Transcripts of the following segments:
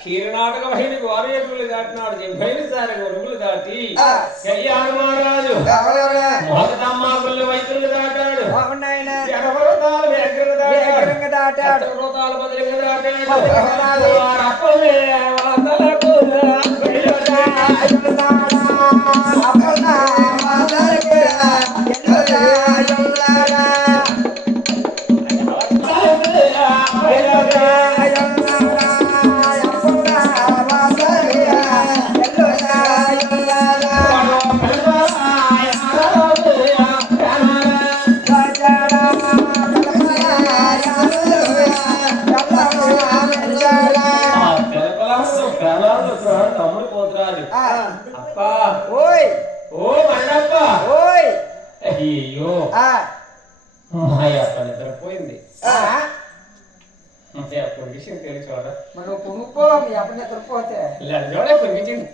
క్షీరనాటక మహిళ వారేతులు దాటినాడు 70 సార్లు ఒరుగులు దాటి కళ్యాణ మహారాజు మోగతమ్మాకులు వైద్యులు దాటాడు ఎడవరతాలు వేగరంగా దాటాడు పర్వతాలు బదులుగా దాటాడు అప్పలే వాతలకు ఓయ్ ఓ మండప్ప ఓయ్ అయ్యో మాయప్ప నిద్రపోయింది అప్పుడు విషయం తెలియచోడా మనం కొనుక్కో మీ అప్పుడు నిద్రపోతే చూడే కొనిపించింది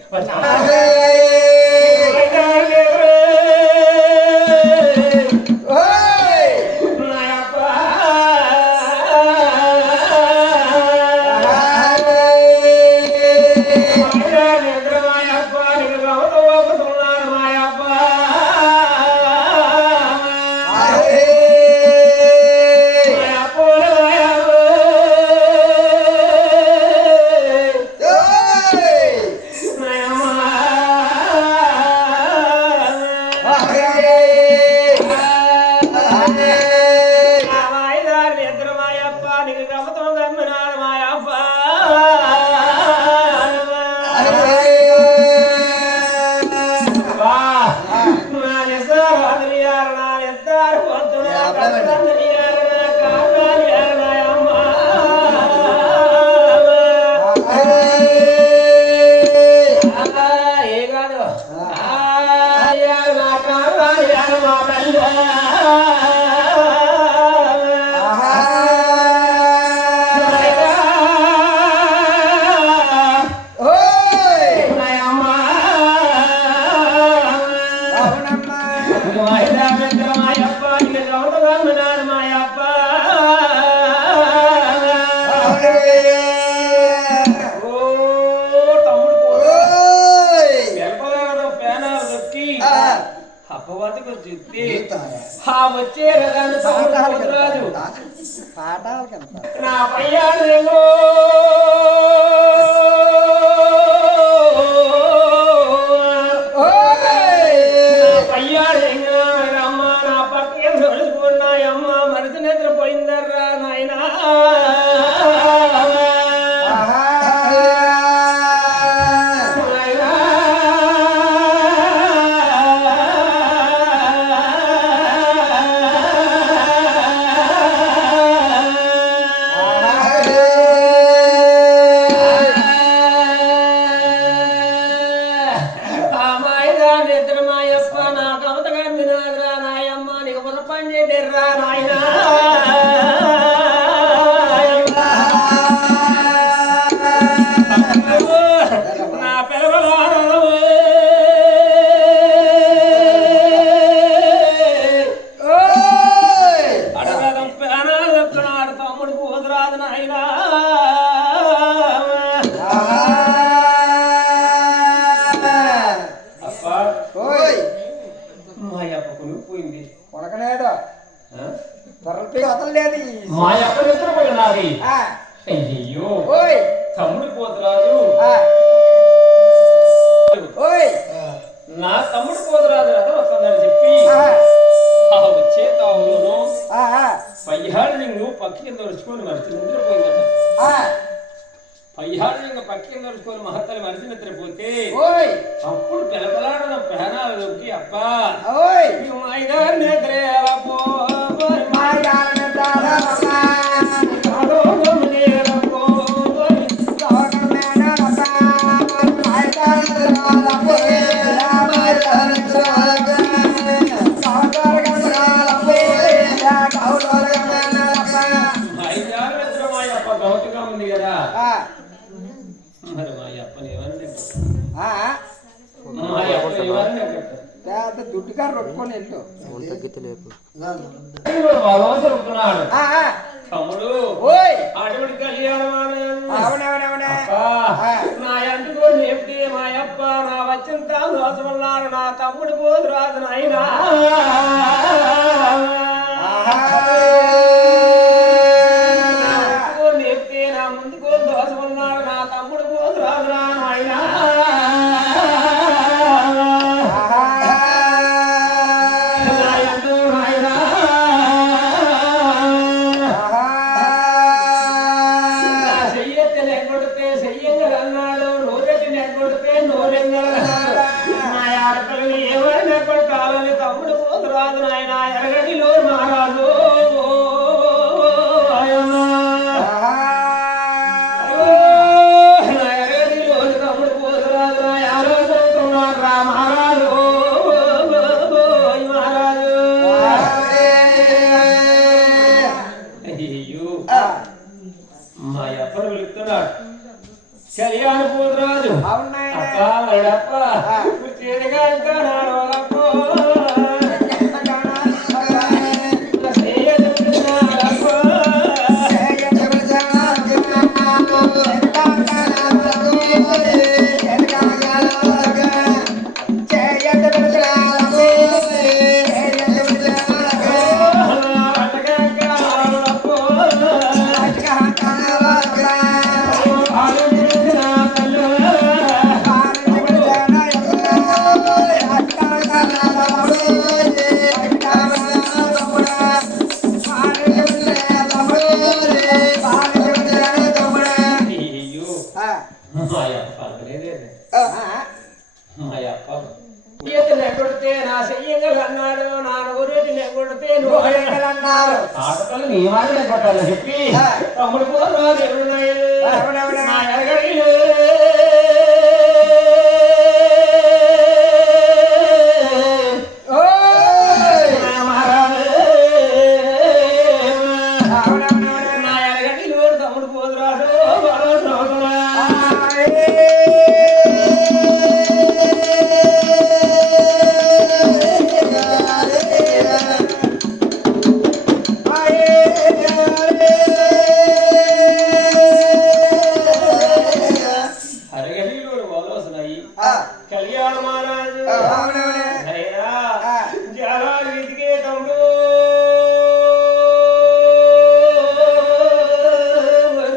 వచ్చే రాజు నా పయ్యాడు అమ్మ నా పక్కన నడుచుకున్నాయమ్మ మనిషి నిద్రపోయిందర్రా నాయనా అయ్యో తమ్ముడు పోతురాజు నా తమ్ముడు పోతురాజు కదా వస్తుందని చెప్పి వచ్చే తావులోను పయ్యాడు నిన్ను పక్కి దొరుచుకొని మరిచి నిద్రపోయిందట పయ్యాడు నిన్ను పక్కి దొరుచుకొని మహత్తలు మరిచి నిద్రపోతే అప్పుడు పిలపలాడిన పేనాలు దొరికి అప్ప నిద్రే దుడ్డుగారు రొట్టుకొని వెళ్ళు తమ్ముడు అటువంటి కళ్యాణం నా ఎందుకో నేర్పి మాయప్ప నా వచ్చిన తాను నా తమ్ముడు పోదు రాదు నాయనా నేర్పితే నా ముందుకో దోషమన్నాడు నా తమ్ముడు పోదు రాదు రా నాయనా తమ్ముడు పోదు రాదు నాయన ఎరగడిలో అయ్యో మా ఎప్పటి వెళుతున్నాడు కళ్యాణ పోతురాజు అక్క చేరుగా ఇంకా నాడవలప్ప ఆటలు నీ వాళ్ళే కొట్టాలని చెప్పి తమ్ముడు పోరాదు తమ్ముడు పోతురాడు కళ్యాణ మహారాజు జలాలు వెతికే తమ్ముడు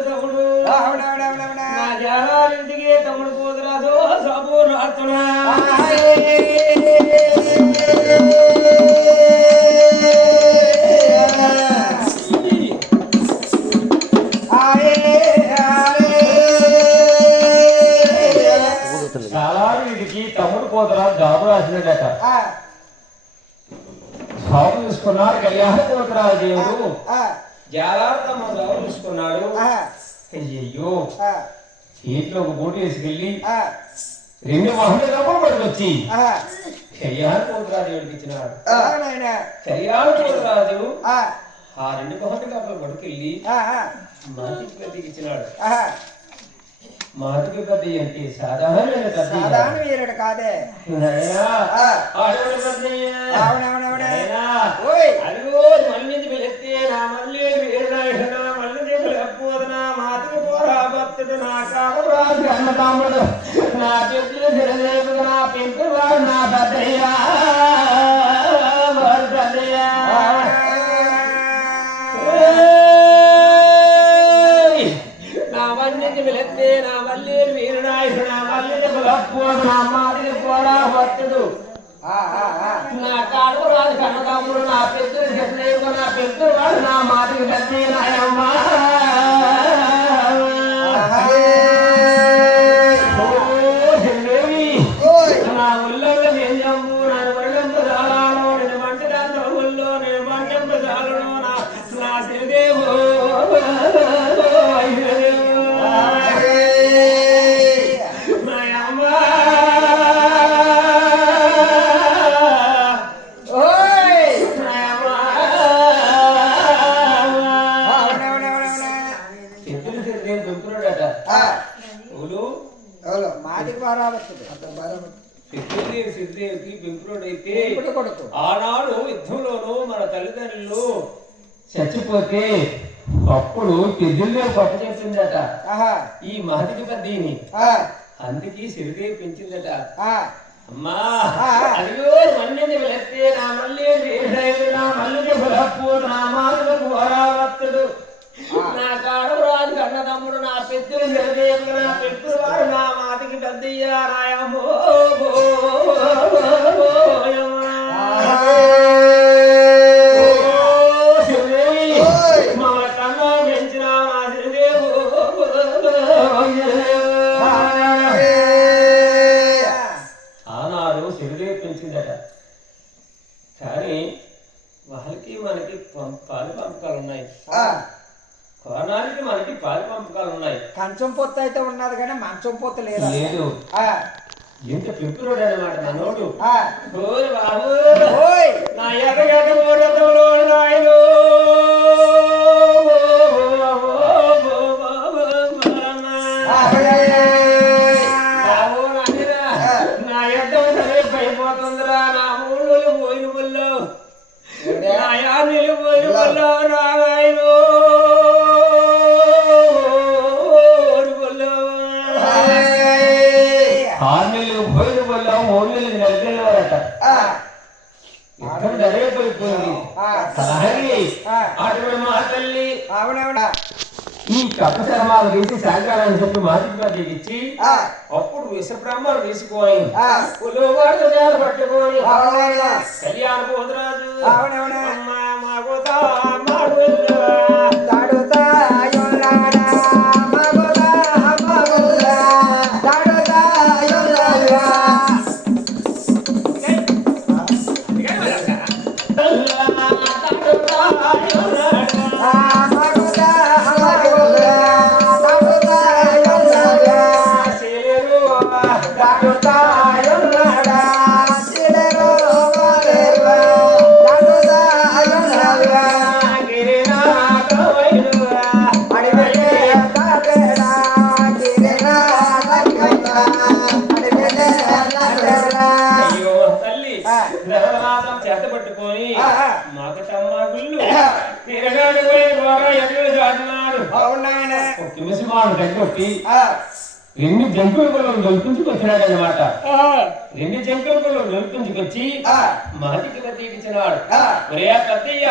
తమ్ముడు నా జలాలు వెతికే తమ్ముడు పోతురాజు సబు రాతున్నా తమ్ముడు పోతరా జాబు రాసినట జాబు చూసుకున్నాడు కళ్యాణ పోతరాజు దేవుడు జాలార్థమ్మ జాబు చూసుకున్నాడు అయ్యో చేతిలో ఒక బోటు వేసుకెళ్ళి 2 మహల్ డబ్బులు పట్టుకొచ్చి కళ్యాణ పోతరాజు దేవుడికి ఇచ్చినాడు కళ్యాణ పోతరాజు ఆ 2 మహల్ డబ్బులు పట్టుకెళ్ళి మాటికి పెద్దకి ఇచ్చినాడు మాటికి పెద్ద అంటే సాధారణ వీరుడు కాదే అదిగో మళ్ళీ వెళితే నా మళ్ళీ వీరుడు మళ్ళీ వెళ్ళకపోదునా మాటికి పోరా భక్తుడు నా కాదు అన్న తమ్ముడు నా పెద్దలు జరలేదు నా పెంపువాడు నా పెద్దయ్యా వెళితే నా మళ్ళీ వీరునాయుడు నా మళ్ళీ నా మాదిరి పోరా భక్తుడు నా కాడు రాదు కన్నదమ్ముడు నా పెద్దలు చెప్పలేవు నా పెద్దలు వాడు నా మాదిరి పెద్ద నాయమ్మ నా ఉల్లో నేను జంబు నన్ను వరగంపు జాలాను నేను మంటి దాంతో ఉల్లో నేను మంటంపు జాలను నా శ్రీదేవు సిద్ధికి పెంపుడైతే ఆనాడు యుద్ధంలోనూ మన తల్లిదండ్రులు చచ్చిపోతే అప్పుడు పెద్దల్లో పట్టు చెప్పిందట ఈ మహతికి పెద్దని అందుకే సిరిదేవి పెంచిందట అమ్మా అయ్యో మళ్ళీ వెళితే నా మళ్ళీ నా మళ్ళీ నా మాటలు ఘోరావత్తుడు నా కాడు రాజు కన్నదమ్ముడు నా పెద్దలు జరదేవుడు నా పెద్దలు వాడు నా మాటికి పెద్దయ్యా రాయమ్మో మా కన్నా పెంచిన నా శ్రీదేవు ఆనాడు శ్రీదేవి పెంచిందట కానీ వాళ్ళకి మనకి పాలు పంపకాలు ఉన్నాయి కోనానికి మనకి పాలు పంపకాలు ఉన్నాయి కంచం పొత్తు అయితే ఉన్నది కానీ మంచం పొత్తు లేదు ఇంత పెంపులోడు అనమాట నా నోటు బాబు నా ఎర్ర నాయను ఈ కప్ప చర్మాలు తీసి సాయంకాలం చెప్పి మాదిరి ఇచ్చి అప్పుడు విష బ్రహ్మను తీసుకొని పట్టుకొని కళ్యాణ పోతురాజు చేత పట్టుకొని మాకటమ్మ గుళ్ళు తిరగాడు కిమిసిమాడు తగ్గొట్టి రెండు జంకుల పిల్లలు దొరికించుకొచ్చినాడు అన్నమాట. రెండు జంకుల పిల్లలు దొరికించుకొచ్చి మాటికి తీకిచ్చినాడు. ఒరే కత్తయ్య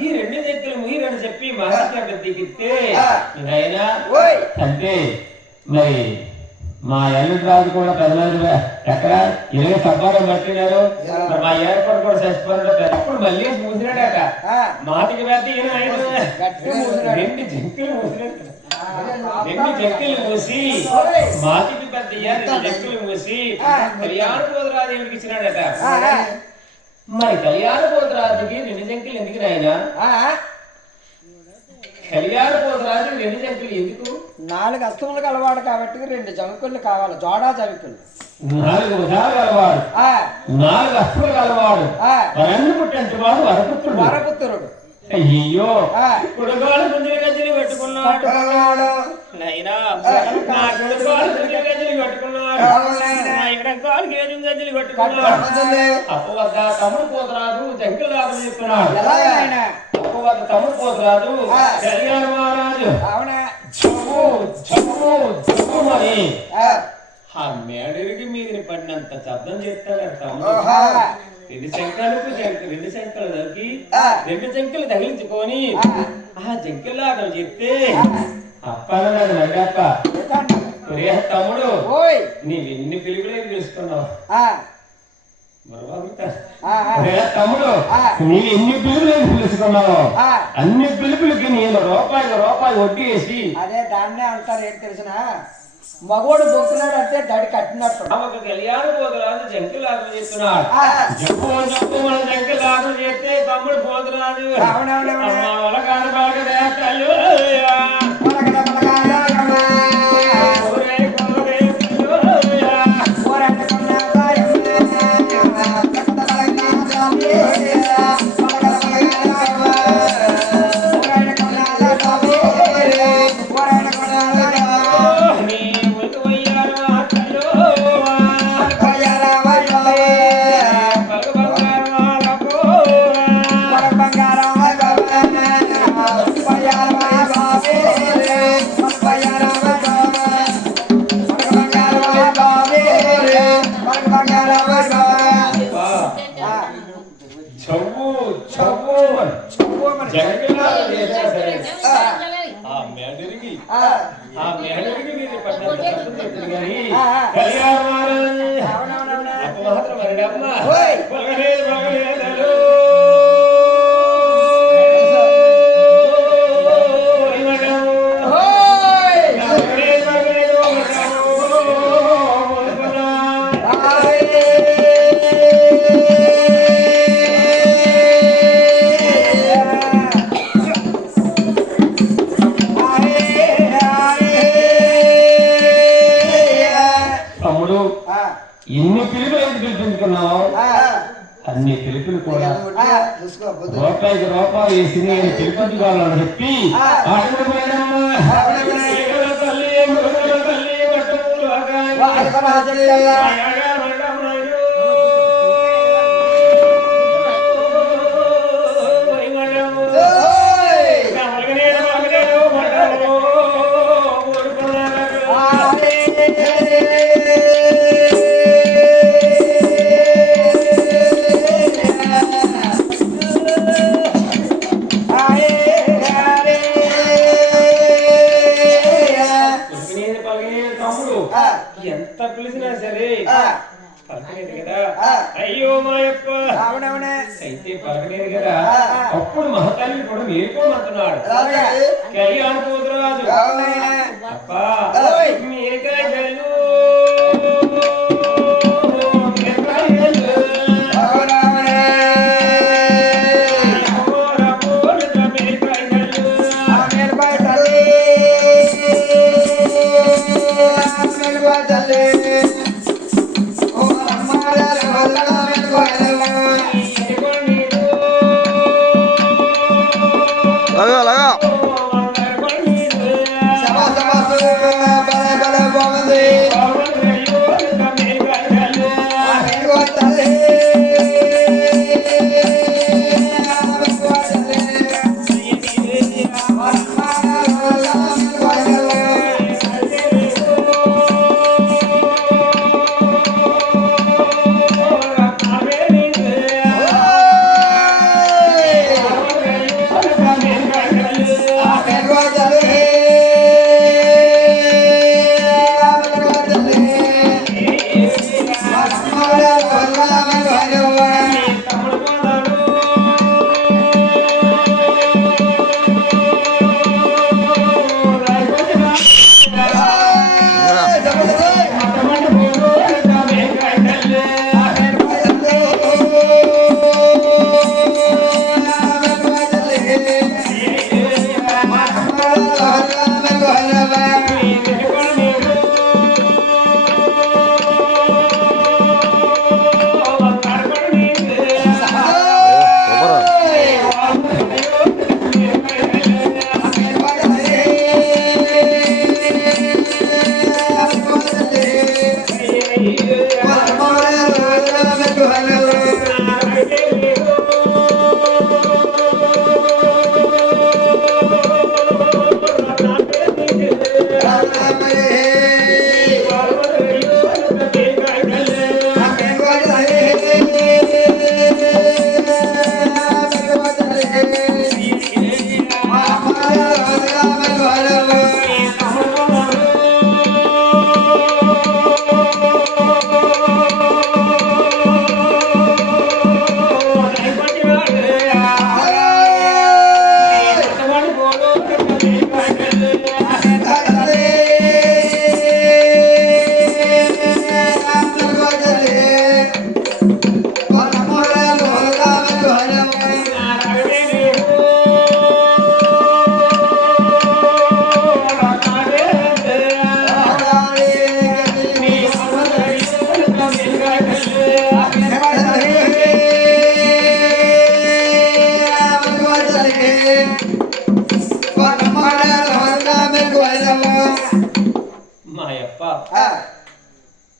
ఈ రెండు జంకులు మీరని చెప్పి మాటికి తీకిస్తే ఆయన అంటే మరి మా ఎల్లుడి రాజు కూడా పెద్దలు ఎక్కడ ఇరవై సబ్బారం పట్టినారు. మా ఏర్పాటు కూడా చచ్చిపోయినాడు. అప్పుడు మళ్ళీ మూసినాడట మాటికి పెద్ద రెండు జంకులు మూసినాడు. రెండు జంకులు మూసి మాటికి పెద్ద రెండు జంకులు మూసి కళ్యాణ పోతురాజు ఏమిటికి ఇచ్చినాడట. మరి కళ్యాణ పోతురాజుకి రెండు జంకులు ఎందుకు నాయన? కళ్యాణ పోతురాజు రెండు జంకులు ఎందుకు? 4 అస్తములకు అలవాడు కాబట్టి 2 జంకులు కావాలి. జోడా జంకులు 4 భుజాలు అలవాడు, 4 అస్తములకు అలవాడు. వరన్ను పుట్టంటి వాడు వరపుత్రుడు. అయ్యో కుడుగాడు గుంజలి గజ్జలు పెట్టుకున్నాడు. నైనా నా కుడుగాడు గుంజలి గజ్జలు పెట్టుకున్నాడు. ఎడగాడు గేజం గజ్జలు పెట్టుకున్నాడు. అప్పవద్ద తమ్ముడు పోతురాజు జంకులు రాజు చెప్తున్నాడు. అప్పవద్ద తమ్ముడు పోతురాజు కళ్యాణ మహారాజు మరి ఆ మేడరికి మీదని పడినంత శబ్దం చేస్తాడు తమ్ముడు. రెండు శంకలు దొరికి 2 జంకలు తగిలించుకొని ఆ జంకల్లాగా చెప్తే అప్పన్నాడు నడప్ప తమ్ముడు నీవు ఎన్ని పిలుపులే తెలుసుకున్నావు తమ్ముడు నీవు ఎన్ని పిలుపులే తెలుసుకున్నావు. అన్ని పిలుపులకి నేను రూపాయి వడ్డీ వేసి అదే దాన్నే అంటారు. ఏంటి తెలిసిన మగోడు బొక్కున్నాడు అంటే దడి కట్టినట్టు. ఒక కళ్యాణ పోతురాజు జంకులాటలు చేస్తున్నాడు. జంకు మన జంకులాటలు చేస్తే తమ్ముడు పోతురాజు ఎన్ని పిలుపులు ఎందుకు పిలిపించుకున్నావు? అన్ని పిలుపులు కూడా రూపాయి వేసి నేను పిలిపించుకోవాలని చెప్పి ఎంత పిలిచినా సరే పలకలేదు కదా. అయ్యో మాయప్ప అవునవునే అయితే పలకలేదు కదా. అప్పుడు మహతల్లి కూడా మేలుకోమంటున్నాడు. కళ్యాణ కూతురాజు అప్పా మేకాయలు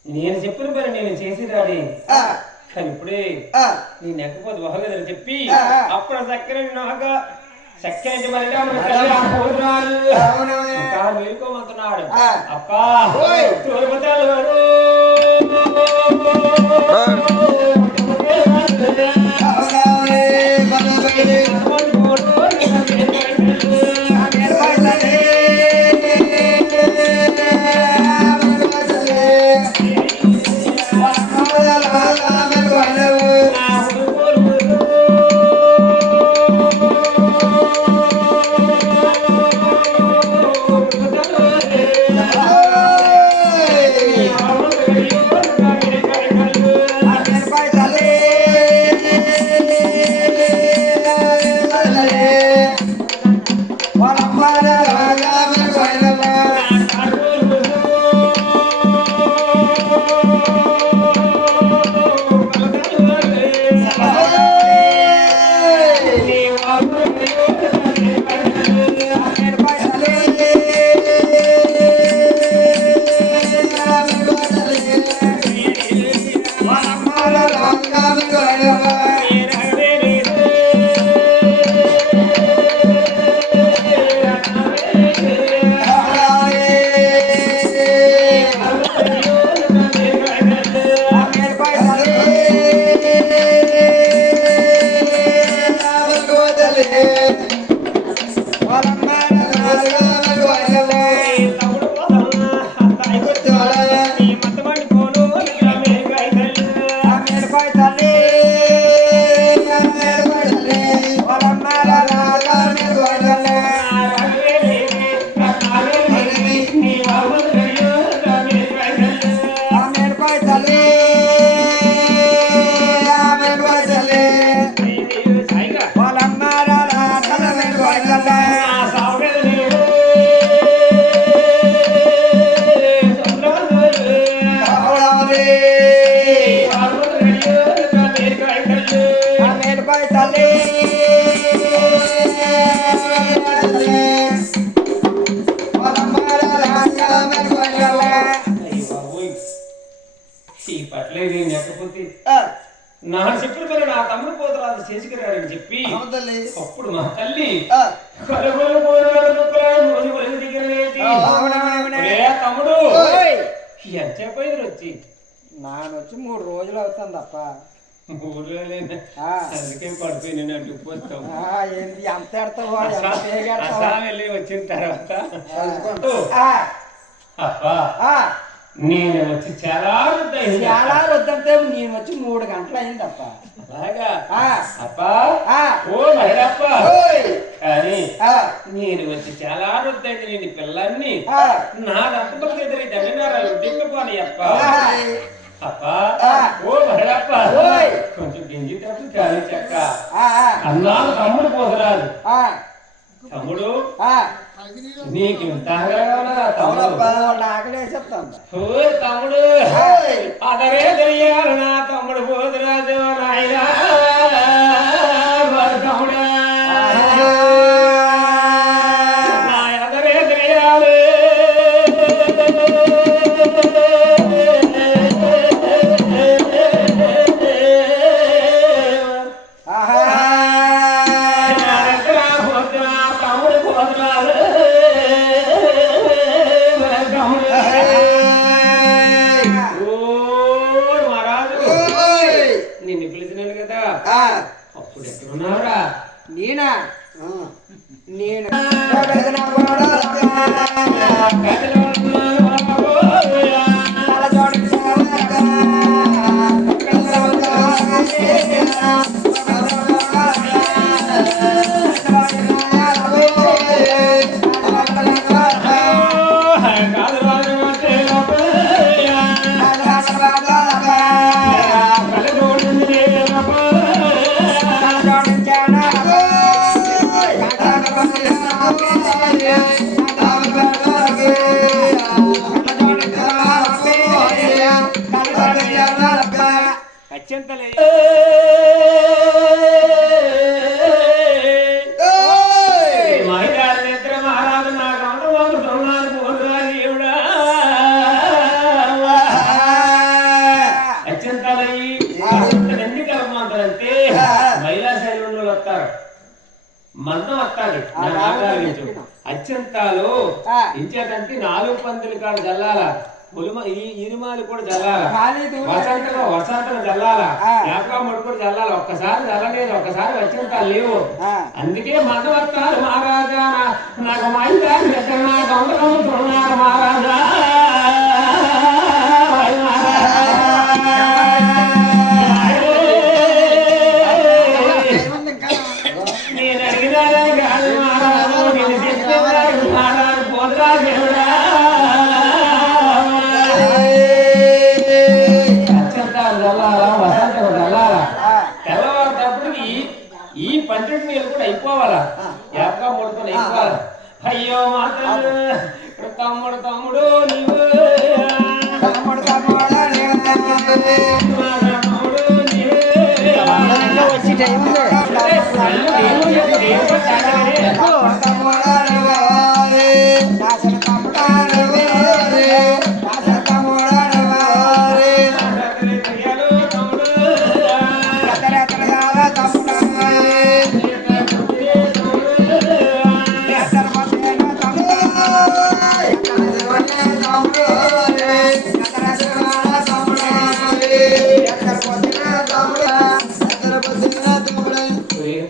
నేను చెప్పిన పని నేను చేసి రాడి కానీ ఇప్పుడే నీ నెక్కపోతే బాగోదని చెప్పి అప్పుడు చక్కర నాగా చక్కని మేలుకోమంటున్నాడు. అప్పా తోలుపతాలు వాడు రాలేదు లేకపోతే నా చెప్పుడు మరి నా తమ్ముడు పోతరాదు చేసుకురాడని చెప్పి అప్పుడు మా తల్లి తమ్ముడు ఎంతసేపు వచ్చి నానొచ్చి 3 రోజులు అవుతుంది తప్ప 3 రోజులైనా అందుకే పడిపోయి అడ్డుకుపోతాం ఏంటి అంత వెళ్ళి వచ్చిన తర్వాత నేను వచ్చి చాలా వద్దంటే నేను వచ్చి 3 గంటలు అయింది తప్ప అలాగా అప్పా ఓ మహిళప్ప కానీ నేను వచ్చి చాలా రొద్దైంది నేను పిల్లల్ని నా రక్తపతి ఎదురు దండినారాలు దిక్కుపోని అప్ప అప్పా ఓ మహిళప్ప కొంచెం గింజి తప్పు కానీ చెక్క అన్నాను తమ్ముడు పోసరాదు తమ్ముడు నీకు ఇంత తమ్ముడు అదరే తెలియాలి నా తమ్ముడు పోతురాజు నాయనా తమ్ముడు నా అదరే తెలియాలి నిన్ను పిలిచినాను కదా అప్పుడు ఎక్కడున్నావురా నేనా నేను మందం వస్తాడు అత్యంతాలు ఇంచేటంటే 4 పందులు కాడ జల్లాల ఇరుమాలు కూడా జల్లాల వసంతం జల్లాల యాపగా మొట్టు కూడా జల్లాల ఒక్కసారి జల్లలేదు ఒక్కసారి అత్యంతాలు లేవు అందుకే మందం వస్తారు మహారాజా నాకు మహారాజా తెల్లవారినప్పటికి ఈ 12 నీళ్ళు కూడా అయిపోవాలా యాపగా మొడుకొని అయిపోవాలా అయ్యో మాత్రం తమ్ముడు తమ్ముడు నీవు వచ్చి టైం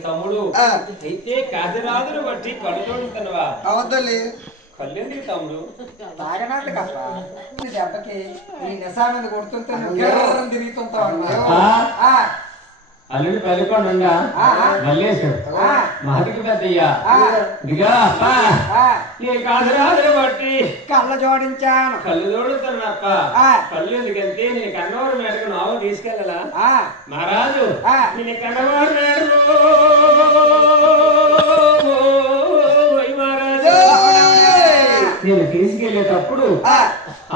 తమ్ముడు అయితే కాజరాదులు బట్టి కడుతోడుతున్నవా అవతలి కళ్ళేంటి తమ్ముడు తాగనాట్లు కప్ప దెబ్బకి ఈ నిశామని కొడుతుంటే తిరుగుతుంటావు అల్లుడి పల్లికొండ మల్లేశాడు మాదికి పెద్దయ్యా దిగా నీ కాజరాదులు బట్టి కళ్ళ జోడించాను కళ్ళు జోడుతున్నప్ప కళ్ళు ఎందుకంటే నేను కన్నవారు మేడకు నావు తీసుకెళ్ళాలా మహారాజు నేను కన్నవారు మేడకు నేను తీసుకెళ్లేటప్పుడు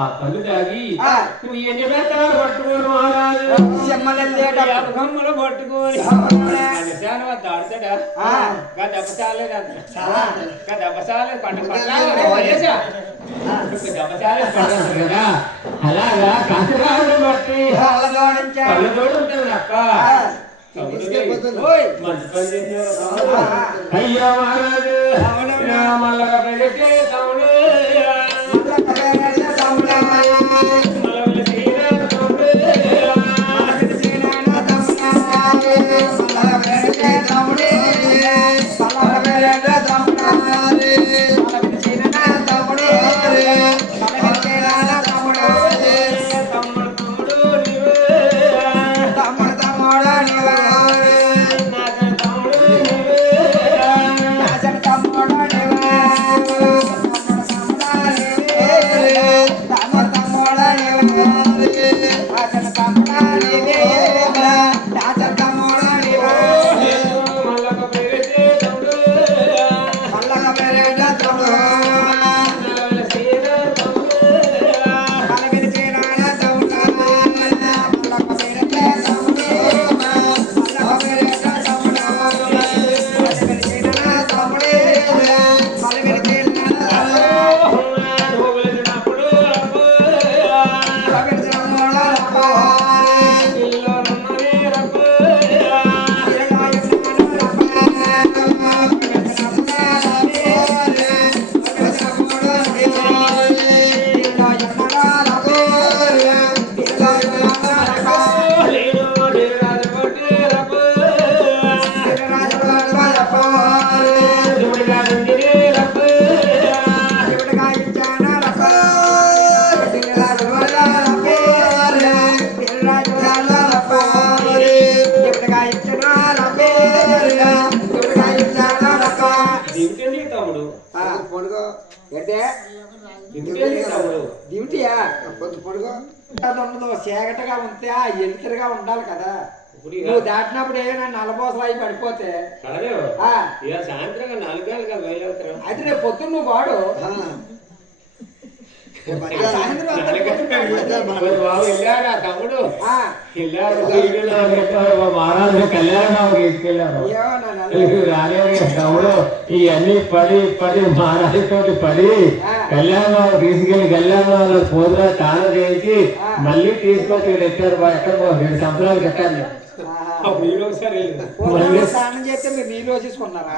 ఆ కళ్ళు తాగి నువ్వు ఎన్ని బెత్తాలు పట్టుకోను మహారాజు గమ్మలు పట్టుకోని దాడతాడా దెబ్బసాలే దెబ్బసాలే పంట జపచారి పడతారు కదా అలాగా కంచరాజుని బట్టి కళ్ళు తోడుంటుంది అక్క మంచి పని చేసేవారు అయ్యో మహారాజు మల్లగా పెడితే తమ్ముడు డ్యూటీయా ఉండదు చీకటిగా ఉంటే ఎలుతురుగా ఉండాలి కదా నువ్వు దాటినప్పుడు ఏమైనా నల్లబోసలు అయి పడిపోతే సాయంత్రం 4 గంటలకు అయితే రేపు పొద్దున్న నువ్వు వాడు తమ్ముడు మహారాజు కళ్యాణం తీసుకెళ్ళారు రాలేదు తమ్ముడు ఇవన్నీ పడి మహారాజుతోటి పడి కళ్యాణం తీసుకెళ్లి కళ్యాణంలో పోదురా తాను చేయించి మళ్ళీ తీసుకొచ్చి ఎట్టారు ఎక్కడ 2 సంవత్సరాలు కట్టాలి స్నానం చేస్తే మీరు నీళ్ళు వచ్చేసుకున్నారా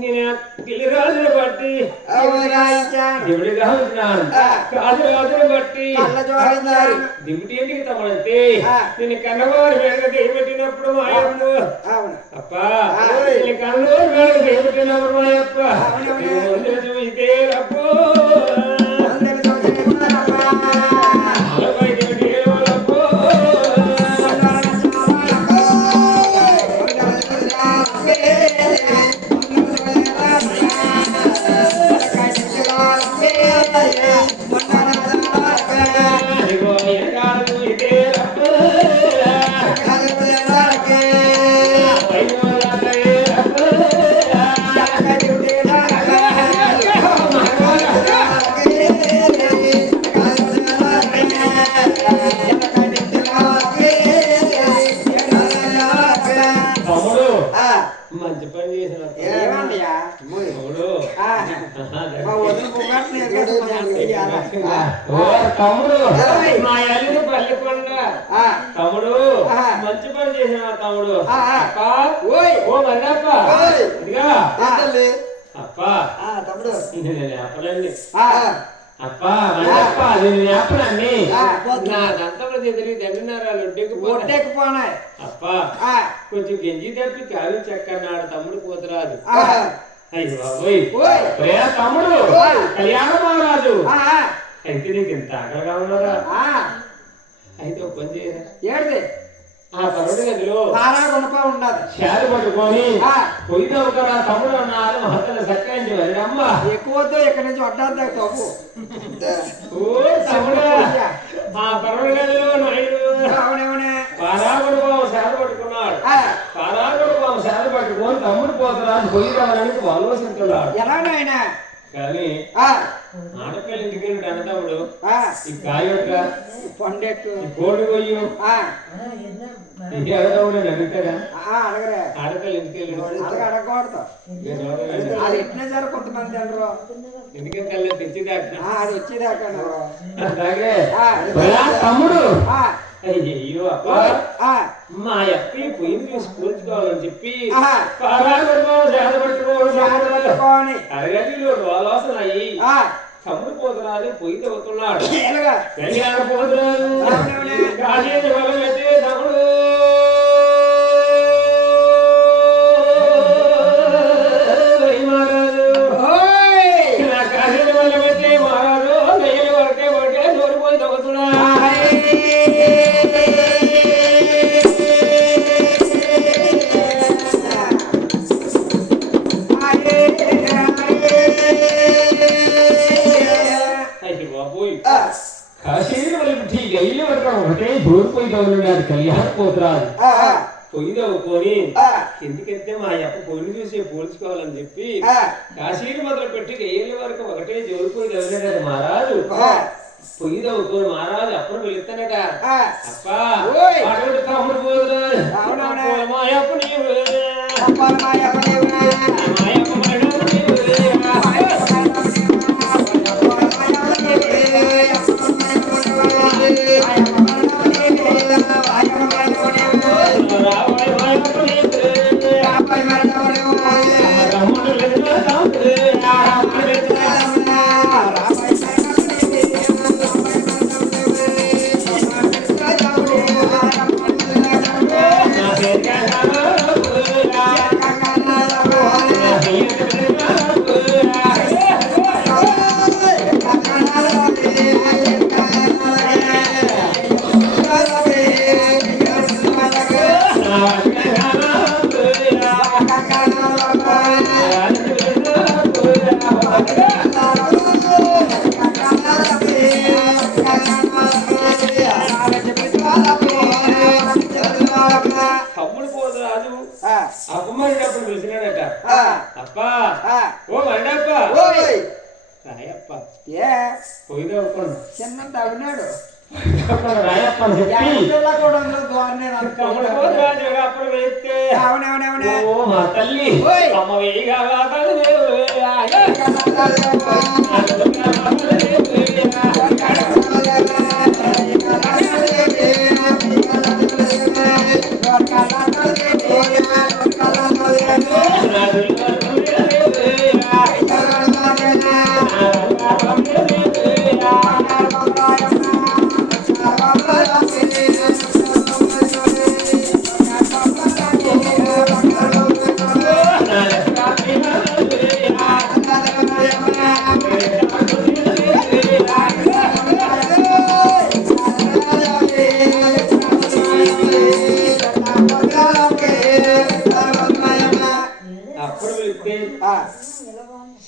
నేను గిలిరాజుని బట్టి దేవుడి రాజున్నాను కాజురాజుని బట్టి దిగుటి ఏంటికి తమ్ముడంతే నేను కన్నవారి వేళ దేవబెట్టినప్పుడు మాయమ్మ అప్ప నేను కన్నవారి వేళ దేవబెట్టినప్పుడు మాయప్ప చూస్తే అప్పు మంచి పని చేసిన తమ్ముడు మా అల్లుడు పల్లెకొండ తమ్ముడు మంచి పని చేసిన తమ్ముడు ఓ మరప్ప ఇదిగా అప్ప తమ్ముడు అప్పలండి అప్ప మరప్ప అది అప్పలండి నా దంతంలో చెదిరి దండినారాలు ఒడ్డెక్కుపోనాయి అప్ప కొంచెం గెంజి తప్పి కావి చెక్కన్నాడు తమ్ముడు పోతరాదు అయ్యో బాబోయ్ తమ్ముడు కళ్యాణ మహారాజు అయితే నీకు ఎంత ఆకలిగా ఉన్నారా అయితే ఒక పని చేయరా ఏడిది ఆ పరుడు గదిలో ఉండదు శాలు పట్టుకొని పొయ్యి తవ్వుతారా తమ్ముడు అన్నారు మహత్తలు సక్కాయించి వెళ్ళమ్మ ఎక్కువతో ఇక్కడి నుంచి వడ్డాను తప్పు ఓ తమ్ముడు ఆ పరుడు గదిలో నాయుడు పారాగుడు బాబు శాలు పట్టుకున్నాడు పారాగుడు బాబు శాలు పట్టుకొని తమ్ముడు పోతారా పొయ్యి రావడానికి ఆలోచించున్నాడు ఎలా నాయనా కానీ ఆడపిల్ల ఇంటికి వెళ్ళి అన్నదమ్ముడు ఈ కాయొక్క పండెట్టు కోడి కొయ్యు అడుగుతారా అడగరే ఆడపిల్ల ఇంటికి అలాగే అడగకూడదు అది ఎట్టినా సరే కొంతమంది అనరు ఎందుకంటే తెచ్చిదాకా అది వచ్చేదాకా అలాగే తమ్ముడు అయ్యో అప్ప ఆ మా అప్పి పొయ్యి స్కూల్కి కావాలని చెప్పి అరగదిలో రోలాసన అయ్యి తమ్ముడు పోతున్నాడు పొయ్యి తవ్వుతున్నాడు కళ్యాణ పోతున్నాడు కాశీ వల్ల అయితే తమ్ముడు కాశీ వల్ల అయితే మారాడు నెయ్యి వరకే పడితే నోరు పోయి తవ్వుతున్నాడు ఒకటే దూరిపోయి తగులున్నాడు కళ్యాణ పోతురాదు పొయ్యి తవ్వుకొని ఎందుకంటే మా అప్ప పొయ్యిని చూసి పోల్చుకోవాలని చెప్పి కాశీని మొదలు పెట్టి గయ్యేళ్ళ వరకు ఒకటే జోరిపోయి తగిలినాడు మహారాజు పొయ్యి తవ్వుకొని మహారాజు అప్పుడు వెళుతానట అప్ప అటువంటి తమ్ముడు పోతున్నాడు మా అప్ప నీవు అప్పమరినప్పుడు పిలిచినాడట అప్ప ఓ మరిడప్ప రాయప్ప పొయ్యి తవ్వుకోండి చిన్న తవ్వినాడు రాయప్ప మా తల్లి అమ్మ వేయగా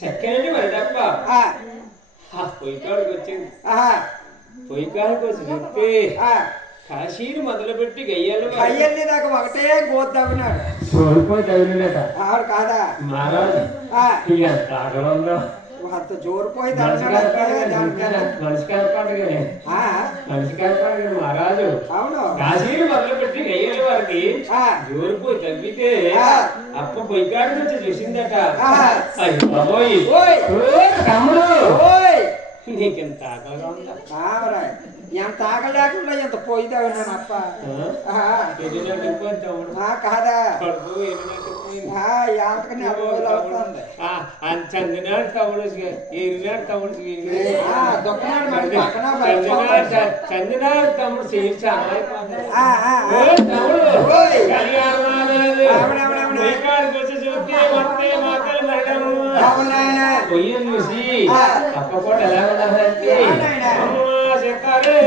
సెకండ్ మరి తప్ప పొయ్యికాడికి వచ్చింది పొయ్యికాడికి వచ్చి చెప్తే కాశీని మొదలుపెట్టి గయ్యాలి దాకా ఒకటే గోత్ తవ్వినాడు సోడిపోయి తగిలినట ఆడు కాదా మహారాజు తాగడంలో అంత జోరిపోయి మనిషికాయ పండుగ మహారాజు అవును కాశీని మొదలుపెట్టి గయ్యాలి వారికి జోరిపోయి తగ్గితే అప్ప పొయ్యికాడి నుంచి చూసిందట బాబోయ్ తమ్ముడు నీకెంత ఆకలిగా ఉందా ఎంత ఆకలేకుండా ఎంత పోయి తవ్వినాను అప్ప కాదా ఎంతకని రోజులు అవుతుంది చందినాడు తమ్ముడు ఎరినాడు తమ్ముడు చందినాడు తమ్ముడు పొయ్యి చూసి అప్ప కూడా ఎలా ఉన్నారంటే చెప్తారే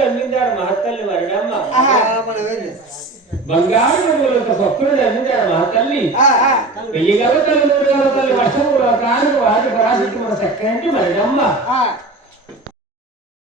నమ్మిందారు మహత్తల్లి వరడమ్మ మనం వెళ్ళి బంగారు నవ్వులంత పప్పులు నమ్మిందారు మహత్తల్లి వెయ్యి గల తల్లి 3 గల తల్లి వర్షం ప్రాణులు వాటి పరాశక్తి మన చక్కనంటే మరడమ్మ